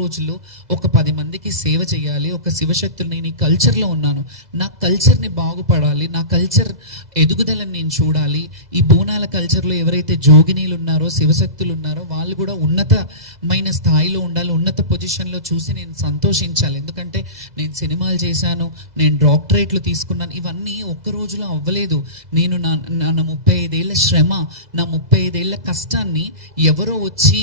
రోజుల్లో ఒక 10 మందికి సేవ చేయాలి, ఒక శివశక్తులు, నేను ఈ కల్చర్లో ఉన్నాను, నా కల్చర్ని బాగుపడాలి, నా కల్చర్ ఎదుగుదలని నేను చూడాలి. ఈ బోనాల కల్చర్లో ఎవరైతే జోగినీలు ఉన్నారో, శివశక్తులు ఉన్నారో వాళ్ళు కూడా ఉన్నతమైన స్థాయిలో ఉండాలి, ఉన్నత పొజిషన్లో చూసి నేను సంతోషించాలి. ఎందుకంటే నేను సినిమాలు చేశాను, నేను డాక్టరేట్లు తీసుకున్నాను, ఇవన్నీ ఒక్క రోజులో అవ్వలేదు. నేను నా 35 ఏళ్ళ శ్రమ, నా 35 ఏళ్ళ కష్టాన్ని ఎవరో వచ్చి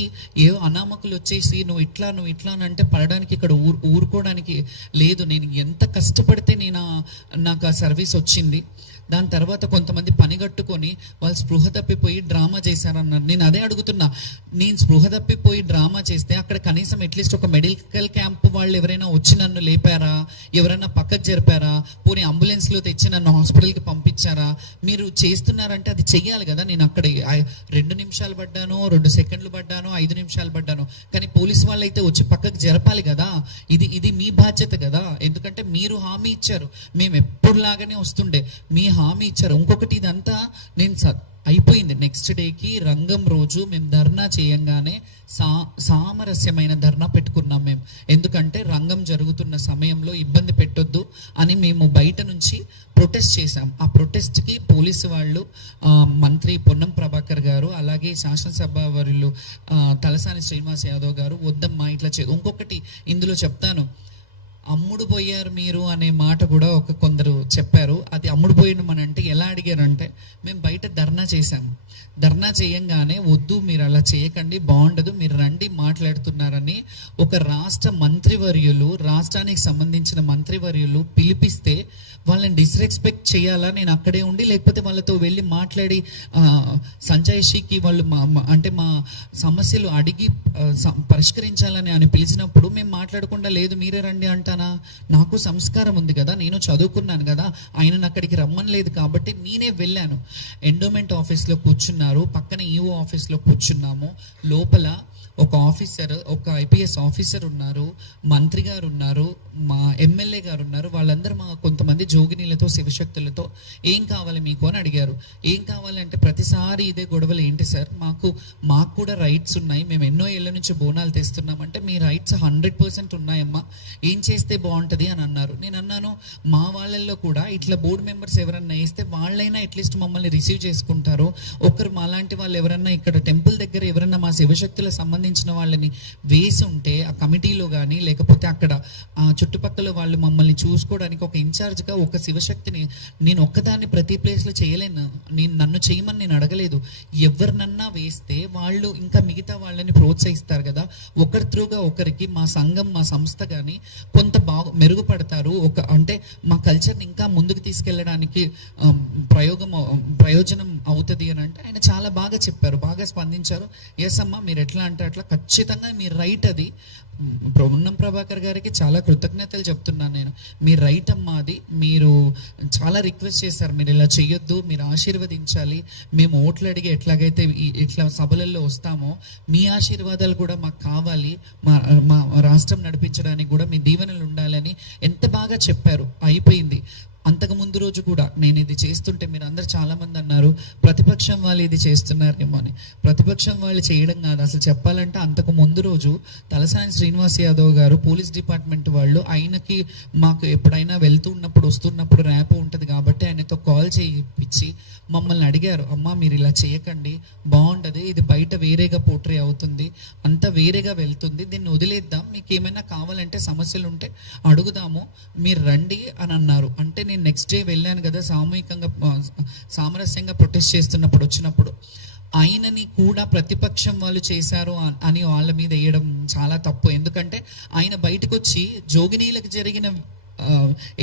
అనామకులు వచ్చేసి నువ్వు ఇట్లా అని అంటే పడడానికి ఇక్కడ ఊరుకోవడానికి లేదు. నేను ఎంత కష్టపడితే నాకు ఆ సర్వీస్ వచ్చింది. దాని తర్వాత కొంతమంది పనిగట్టుకొని వాళ్ళు స్పృహ తప్పిపోయి డ్రామా చేశారన్నారు. నేను అదే అడుగుతున్నా, నేను స్పృహ తప్పిపోయి డ్రామా చేస్తే అక్కడ కనీసం అట్లీస్ట్ ఒక మెడికల్ క్యాంప్ వాళ్ళు ఎవరైనా వచ్చి నన్ను లేపారా, ఎవరైనా పక్కకు జరిపారా, పోనీ అంబులెన్స్లో తెచ్చి నన్ను హాస్పిటల్కి పంపించారా? మీరు చేస్తున్నారంటే అది చెయ్యాలి కదా. నేను అక్కడ 2 నిమిషాలు పడ్డాను, 2 సెకండ్లు పడ్డాను, 5 నిమిషాలు పడ్డాను, కానీ పోలీస్ వాళ్ళు అయితే వచ్చి పక్కకు జరపాలి కదా. ఇది మీ బాధ్యత కదా. ఎందుకంటే మీరు హామీ ఇచ్చారు, మేము ఎప్పుడులాగానే వస్తుండే, మీ హామీ ఇచ్చారు. ఇంకొకటి, ఇదంతా నేను అయిపోయింది. నెక్స్ట్ డేకి రంగం రోజు మేము ధర్నా చేయంగానే సామరస్యమైన ధర్నా పెట్టుకున్నాం మేము. ఎందుకంటే రంగం జరుగుతున్న సమయంలో ఇబ్బంది పెట్టొద్దు అని మేము బయట నుంచి ప్రొటెస్ట్ చేశాం. ఆ ప్రొటెస్ట్కి పోలీసు వాళ్ళు, మంత్రి పొన్నం ప్రభాకర్ గారు, అలాగే శాసనసభ వర్యులు తలసాని శ్రీనివాస్ యాదవ్ గారు, వద్దమ్మా ఇట్లా ఇంకొకటి ఇందులో చెప్తాను, అమ్ముడు పోయారు మీరు అనే మాట కూడా కొందరు చెప్పారు. అది అమ్ముడు పోయిన అంటే ఎలా అడిగారంటే, మేము బయట ధర్నా చేశాము, ధర్నా చేయంగానే వద్దు మీరు అలా చేయకండి, బాగుండదు, మీరు రండి మాట్లాడుతున్నారని ఒక రాష్ట్ర మంత్రివర్యులు, రాష్ట్రానికి సంబంధించిన మంత్రివర్యులు పిలిపిస్తే వాళ్ళని డిస్రెస్పెక్ట్ చేయాలా? నేను అక్కడే ఉండి లేకపోతే వాళ్ళతో వెళ్ళి మాట్లాడి సంజయ్షికి వాళ్ళు మా సమస్యలు అడిగి పరిష్కరించాలని అని పిలిచినప్పుడు మేము మాట్లాడకుండా లేదు మీరే రండి అంటానా? నాకు సంస్కారం ఉంది కదా, నేను చదువుకున్నాను కదా, ఆయనను అక్కడికి రమ్మని లేదు కాబట్టి నేనే వెళ్ళాను. ఎండోమెంట్ ఆఫీస్లో కూర్చున్నారు, పక్కన ఈఓ ఆఫీస్లో కూర్చున్నాము. లోపల ఒక ఆఫీసర్, ఒక ఐపీఎస్ ఆఫీసర్ ఉన్నారు, మంత్రి గారు ఉన్నారు, మా ఎమ్మెల్యే గారు ఉన్నారు. వాళ్ళందరూ మా కొంతమంది జోగినీలతో, శివశక్తులతో ఏం కావాలి మీకు అని అడిగారు. ఏం కావాలంటే ప్రతిసారి ఇదే గొడవలు ఏంటి సార్, మాకు కూడా రైట్స్ ఉన్నాయి, మేము ఎన్నో ఏళ్ళ నుంచి బోనాలు తెస్తున్నామంటే మీ రైట్స్ 100% ఉన్నాయమ్మా, ఏం చేస్తే బాగుంటుంది అని అన్నారు. నేను అన్నాను, మా వాళ్ళల్లో కూడా ఇట్లా బోర్డు మెంబర్స్ ఎవరన్నా వేస్తే వాళ్ళైనా అట్లీస్ట్ మమ్మల్ని రిసీవ్ చేసుకుంటారు. ఒకరు మాలాంటి వాళ్ళు ఎవరన్నా ఇక్కడ టెంపుల్ దగ్గర ఎవరన్నా మా శివశక్తుల సంబంధించిన వాళ్ళని వేసి ఉంటే ఆ కమిటీలో కానీ లేకపోతే అక్కడ చుట్టుపక్కల వాళ్ళు మమ్మల్ని చూసుకోవడానికి ఒక ఇన్ఛార్జ్గా ఒక శివశక్తిని నేను ఒక్కదాన్ని ప్రతి ప్లేస్లో చేయలేను. నన్ను చేయమని నేను అడగలేదు. ఎవరినన్నా వేస్తే వాళ్ళు ఇంకా మిగతా వాళ్ళని ప్రోత్సహిస్తారు కదా. ఒకరి త్రూగా ఒకరికి మా సంఘం, మా సంస్థ కానీ కొంత మెరుగుపడతారు. అంటే మా కల్చర్ని ఇంకా ముందుకు తీసుకెళ్ళడానికి ప్రయోజనం అవుతుంది అని అంటే ఆయన చాలా బాగా చెప్పారు, బాగా స్పందించారు. ఎస్ అమ్మా మీరు ఎట్లా అంటే అట్లా, ఖచ్చితంగా మీ రైట్ అది. పొన్నం ప్రభాకర్ గారికి చాలా కృతజ్ఞతలు చెప్తున్నాను నేను. మీ రైట్ అమ్మా అది. మీరు చాలా రిక్వెస్ట్ చేశారు, మీరు ఇలా చెయ్యొద్దు, మీరు ఆశీర్వదించాలి, మేము ఓట్లు అడిగి ఎట్లాగైతే ఇట్లా సభలలో వస్తామో మీ ఆశీర్వాదాలు కూడా మాకు కావాలి, మా రాష్ట్రం నడిపించడానికి కూడా మీ దీవెనలు ఉండాలని ఎంత బాగా చెప్పారు. అయిపోయింది. అంతకు ముందు రోజు కూడా నేను ఇది చేస్తుంటే మీరు అందరు చాలా మంది అన్నారు ప్రతిపక్షం వాళ్ళు ఇది చేస్తున్నారేమో అని. ప్రతిపక్షం వాళ్ళు చేయడం కాదు, అసలు చెప్పాలంటే అంతకు ముందు రోజు తలసాని శ్రీనివాస్ యాదవ్ గారు, పోలీస్ డిపార్ట్మెంట్ వాళ్ళు ఆయనకి మాకు ఎప్పుడైనా వెళ్తున్నప్పుడు వస్తున్నప్పుడు ర్యాప్ ఉంటుంది కాబట్టి ఆయనతో కాల్ చేయించి మమ్మల్ని అడిగారు, అమ్మా మీరు ఇలా చేయకండి, బాగుండదు, ఇది బయట వేరేగా పోర్ట్రే అవుతుంది, అంతా వేరేగా వెళ్తుంది, దీన్ని వదిలేద్దాం, మీకు ఏమైనా కావాలంటే సమస్యలు ఉంటే అడుగుదాము, మీరు రండి అని అన్నారు. అంటే నేను నెక్స్ట్ డే వెళ్ళాను కదా, సామరస్యంగా ప్రొటెస్ట్ చేస్తున్నప్పుడు వచ్చినప్పుడు ఆయనని కూడా ప్రతిపక్షం వాళ్ళు చేశారు అని వాళ్ళ మీద వేయడం చాలా తప్పు. ఎందుకంటే ఆయన బయటకు వచ్చి జోగినీలకు జరిగిన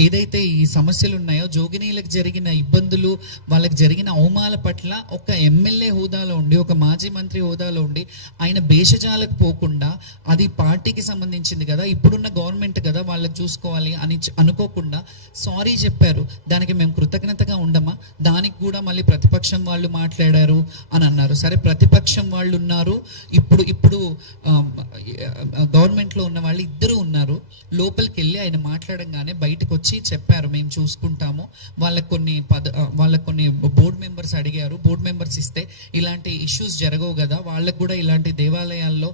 ఏదైతే ఈ సమస్యలు ఉన్నాయో, జోగినీలకు జరిగిన ఇబ్బందులు, వాళ్ళకి జరిగిన అవమానాల పట్ల ఒక ఎమ్మెల్యే హోదాలో ఉండి, ఒక మాజీ మంత్రి హోదాలో ఉండి ఆయన భేషజాలకు పోకుండా అది పార్టీకి సంబంధించింది కదా, ఇప్పుడున్న గవర్నమెంట్ కదా వాళ్ళకి చూసుకోవాలి అని అనుకోకుండా సారీ చెప్పారు. దానికి మేము కృతజ్ఞతగా ఉండమా? దానికి కూడా మళ్ళీ ప్రతిపక్షం వాళ్ళు మాట్లాడారు అని అన్నారు. సరే ప్రతిపక్షం వాళ్ళు ఉన్నారు, ఇప్పుడు గవర్నమెంట్లో ఉన్న వాళ్ళు ఇద్దరు ఉన్నారు. లోపలికి వెళ్ళి ఆయన మాట్లాడంగా బయటకు వచ్చి చెప్పారు మేము చూసుకుంటాము. వాళ్ళకి కొన్ని బోర్డు మెంబర్స్ అడిగారు, బోర్డు మెంబర్స్ ఇస్తే ఇలాంటి ఇష్యూస్ జరగవు కదా, వాళ్ళకు కూడా ఇలాంటి దేవాలయ దేవాలయాల్లో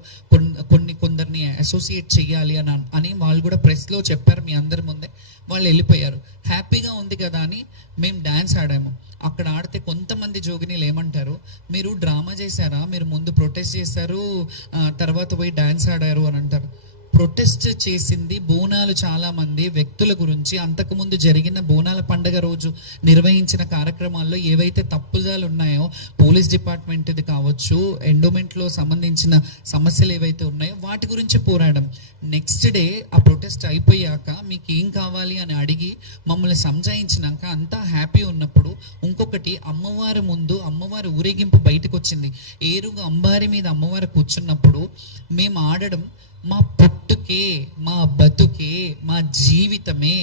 కొందరిని అసోసియేట్ చేయాలి అని వాళ్ళు కూడా ప్రెస్లో చెప్పారు మీ అందరి ముందే. వాళ్ళు వెళ్ళిపోయారు. హ్యాపీగా ఉంది కదా అని మేము డ్యాన్స్ ఆడాము. అక్కడ ఆడితే కొంతమంది జోగినీలు ఏమంటారు, మీరు డ్రామా చేశారా, మీరు ముందు ప్రొటెస్ట్ చేశారు తర్వాత పోయి డ్యాన్స్ ఆడారు అని అంటారు. ప్రొటెస్ట్ చేసింది బోనాలు చాలా మంది వ్యక్తుల గురించి. అంతకుముందు జరిగిన బోనాల పండుగ రోజు నిర్వహించిన కార్యక్రమాల్లో ఏవైతే తప్పుదాలు ఉన్నాయో, పోలీస్ డిపార్ట్మెంట్ది కావచ్చు, ఎండోమెంట్లో సంబంధించిన సమస్యలు ఏవైతే ఉన్నాయో వాటి గురించి పోరాడం. నెక్స్ట్ డే ఆ ప్రొటెస్ట్ అయిపోయాక మీకు ఏం కావాలి అని అడిగి మమ్మల్ని సంజాయించినాక అంతా హ్యాపీ ఉన్నప్పుడు ఇంకొకటి, అమ్మవారి ముందు అమ్మవారి ఊరేగింపు బయటకు వచ్చింది. ఏరుగా అంబారి మీద అమ్మవారు కూర్చున్నప్పుడు మేము ఆడడం, మా పుట్టుకే, మా బతుకే, మా జీవితమే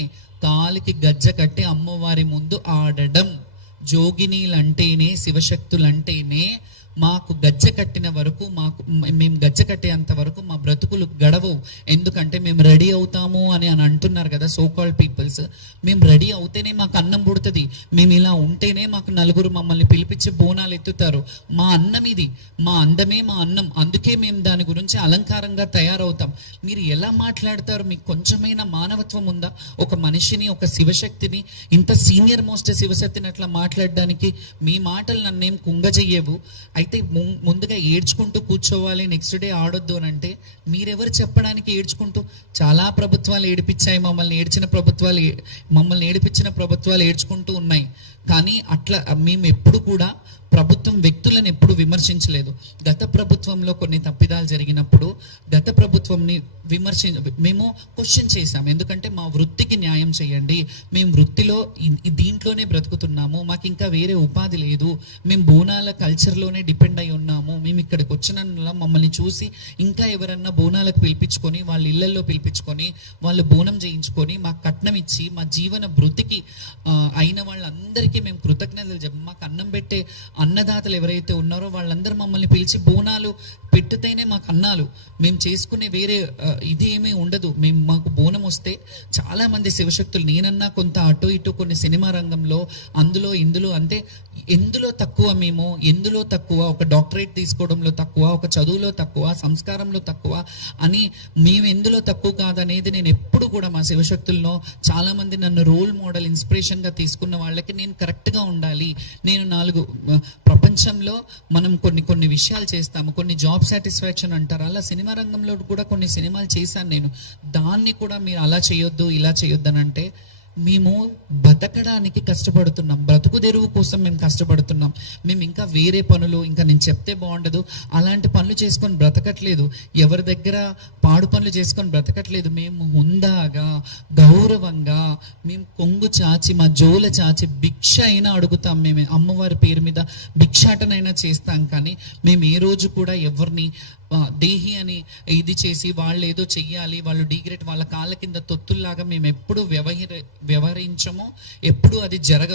కాలికి గజ్జ కట్టి అమ్మవారి ముందు ఆడడం. జోగినీలంటేనే, శివశక్తులంటేనే మాకు గజ్జ కట్టిన వరకు, మేము గజ్జ కట్టేంత వరకు మా బ్రతుకులు గడవవు. ఎందుకంటే మేము రెడీ అవుతాము అని అంటున్నారు కదా సో కాల్డ్ పీపుల్స్. మేము రెడీ అవుతేనే మాకు అన్నం పుడుతుంది. మేము ఇలా ఉంటేనే మాకు నలుగురు మమ్మల్ని పిలిపించి బోనాలు ఎత్తుతారు. మా అన్నం ఇది, మా అందమే మా అన్నం. అందుకే మేము దాని గురించి అలంకారంగా తయారవుతాం. మీరు ఎలా మాట్లాడతారు? మీకు కొంచెమైనా మానవత్వం ఉందా? ఒక మనిషిని, ఒక శివశక్తిని, ఇంత సీనియర్ మోస్ట్ శివశక్తిని అట్లా మాట్లాడడానికి మీ మాటలు నన్నేం కుంగజెయ్యవు. అయితే ముందుగా ఏడ్చుకుంటూ కూర్చోవాలి, నెక్స్ట్ డే ఆడొద్దు అని అంటే మీరెవరు చెప్పడానికి? ఏడ్చుకుంటూ చాలా ప్రభుత్వాలు ఏడిపించాయి మమ్మల్ని, మమ్మల్ని ఏడిపించిన ప్రభుత్వాలు ఏడ్చుకుంటూ ఉన్నాయి. కానీ అట్లా మేము ఎప్పుడు కూడా ప్రభుత్వం వ్యక్తులను ఎప్పుడు విమర్శించలేదు. గత ప్రభుత్వంలో కొన్ని తప్పిదాలు జరిగినప్పుడు గత ప్రభుత్వంని మేము క్వశ్చన్ చేశాం. ఎందుకంటే మా వృత్తికి న్యాయం చేయండి, మేము వృత్తిలో దీంట్లోనే బ్రతుకుతున్నాము, మాకు ఇంకా వేరే ఉపాధి లేదు, మేము బోనాల కల్చర్లోనే డిపెండ్ అయి ఉన్నాము. మేము ఇక్కడికి వచ్చిన మమ్మల్ని చూసి ఇంకా ఎవరన్నా బోనాలకు పిలిపించుకొని, వాళ్ళ ఇళ్లలో పిలిపించుకొని వాళ్ళు బోనం చేయించుకొని మాకు కట్నం ఇచ్చి మా జీవన వృత్తికి అయిన వాళ్ళందరికీ మేము కృతజ్ఞతలు చెప్పాం. మాకు అన్నం పెట్టే అన్నదాతలు ఎవరైతే ఉన్నారో వాళ్ళందరూ మమ్మల్ని పిలిచి బోనాలు పెట్టితేనే మాకు అన్నాలు. మేము చేసుకునే వేరే ఇది ఏమీ ఉండదు. మాకు బోనం వస్తే చాలా మంది శివశక్తులు, నేనన్నా కొంత అటు ఇటు కొన్ని సినిమా రంగంలో అందులో ఇందులో, అంటే ఎందులో తక్కువ మేము, ఎందులో తక్కువ, ఒక డాక్టరేట్ తీసుకోవడంలో తక్కువ, ఒక చదువులో తక్కువ, సంస్కారంలో తక్కువ అని మేము ఎందులో తక్కువ కాదనేది నేను ఎప్పుడు కూడా మా శివశక్తుల్లో చాలా మంది నన్ను రోల్ మోడల్, ఇన్స్పిరేషన్గా తీసుకున్న వాళ్ళకి నేను కరెక్ట్గా ఉండాలి. నేను ప్రపంచంలో మనం కొన్ని విషయాలు చేస్తాము, కొన్ని జాబ్ సాటిస్ఫాక్షన్ అంటారు, అలా సినిమా రంగంలో కూడా కొన్ని సినిమాలు చేశాను నేను. దాన్ని కూడా మీరు అలా చేయొద్దు ఇలా చేయొద్దు అని అంటే, మేము బతకడానికి కష్టపడుతున్నాం, బ్రతుకు తెరువు కోసం మేము కష్టపడుతున్నాం. మేము ఇంకా వేరే పనులు, ఇంకా నేను చెప్తే బాగుండదు, అలాంటి పనులు చేసుకొని బ్రతకట్లేదు. ఎవరి దగ్గర పాడు పనులు చేసుకొని బ్రతకట్లేదు. మేము హుందాగా, గౌరవంగా, మేము కొంగు చాచి, మా జోల చాచి భిక్ష అయినా అడుగుతాం. మేము అమ్మవారి పేరు మీద భిక్షాటనైనా చేస్తాం. కానీ మేము ఏ రోజు కూడా ఎవరిని దేహి అని ఇది చేసి వాళ్ళు ఏదో చెయ్యాలి, వాళ్ళు డిగ్రేట్, వాళ్ళ కాళ్ళ కింద తొత్తుల్లాగా మేము ఎప్పుడు వ్యవహరించము. ఎప్పుడు అది జరగదు.